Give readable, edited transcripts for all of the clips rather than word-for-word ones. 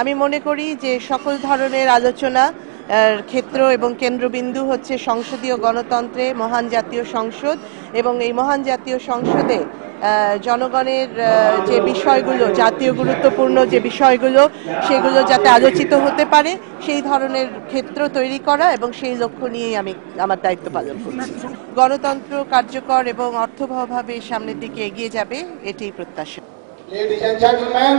আমি মনে করি যে সকল ধরনের আলোচনা ক্ষেত্র এবং কেন্দ্রবিন্দু হচ্ছে সংসদীয় গণতন্ত্রে মহান জাতীয় সংসদ, এবং এই মহান জাতীয় সংসদে জনগণের যে বিষয়গুলো, জাতীয় গুরুত্বপূর্ণ যে বিষয়গুলো, সেগুলো যাতে আলোচিত হতে পারে সেই ধরনের ক্ষেত্র তৈরি করা, এবং সেই লক্ষ্য নিয়েই আমি আমার দায়িত্ব পালন করছি। গণতন্ত্র কার্যকর এবং অর্থবহভাবে সামনের দিকে এগিয়ে যাবে, এটাই প্রত্যাশা। Ladies and gentlemen,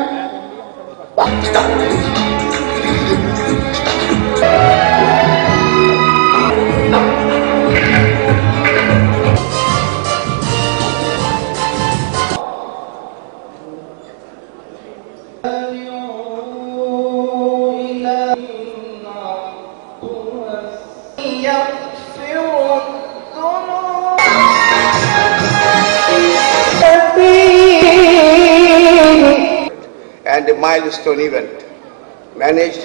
and a milestone event managed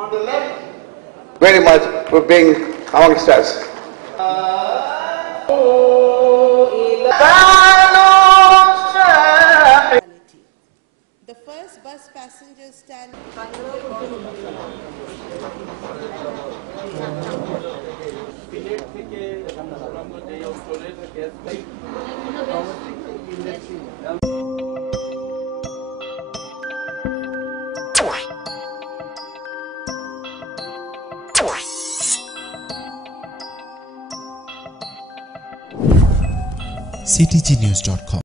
on the left very much for being amongst us. The first bus passenger stand. ctgnews.com